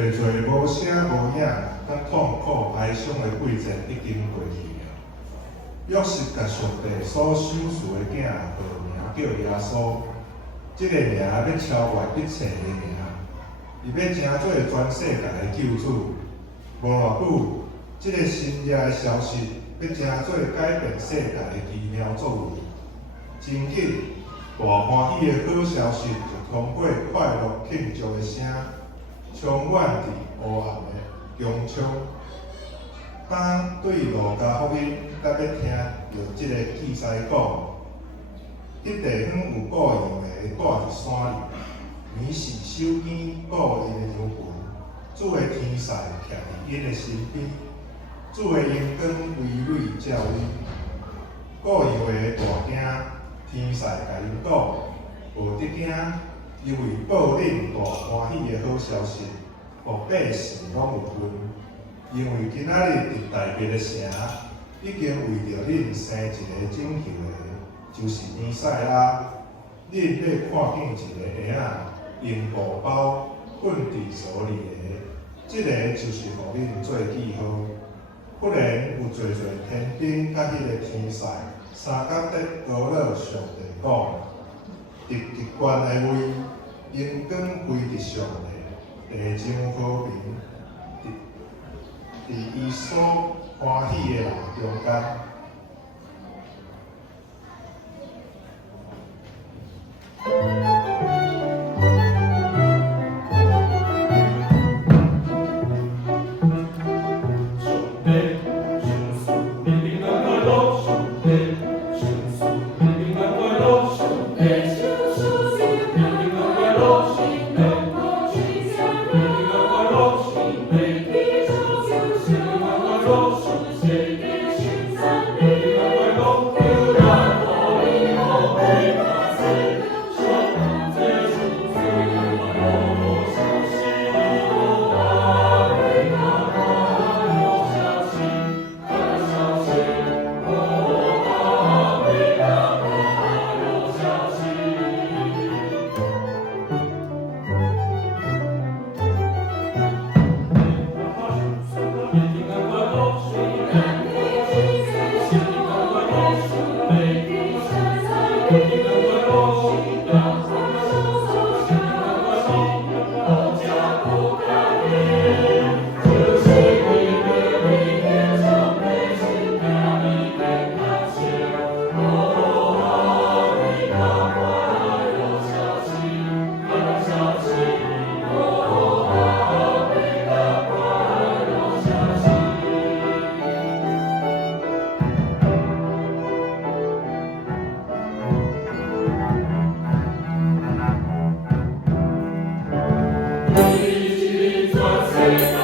侪无声无影、甲痛苦哀伤的季节已经过去了。约瑟甲上帝所赏赐的囝报名叫耶稣，这个名要超越一切的名，伊要成做全世界的救主。无偌久，这个新耶的消息要成做改变世界的奇妙作为。真紧，大欢喜的好消息就通过快乐庆祝的声，充满伫黑暗的穹苍。当对路加福音，咱要听到即个记载讲，迄地方有个样的住伫山里，伊是手边顾因的羊群，主的天使徛伫因的身边，主的阳光微蕊照伊。顾样的大惊，天使甲因讲，无得惊，因为报恁大欢喜的好消息，互百姓拢有份。因为今仔日伫大别的城，已经为着恁生一个拯救的，就是弥赛亚。恁要看见一个婴仔，用布包捆伫手里的，即个就是互恁做记号。忽然有侪天兵甲迄个天使，三角在高乐上帝讲，伫极悬的位，阳光归伫上帝，地上和平。伫伊所欢喜的人中间。一起做最。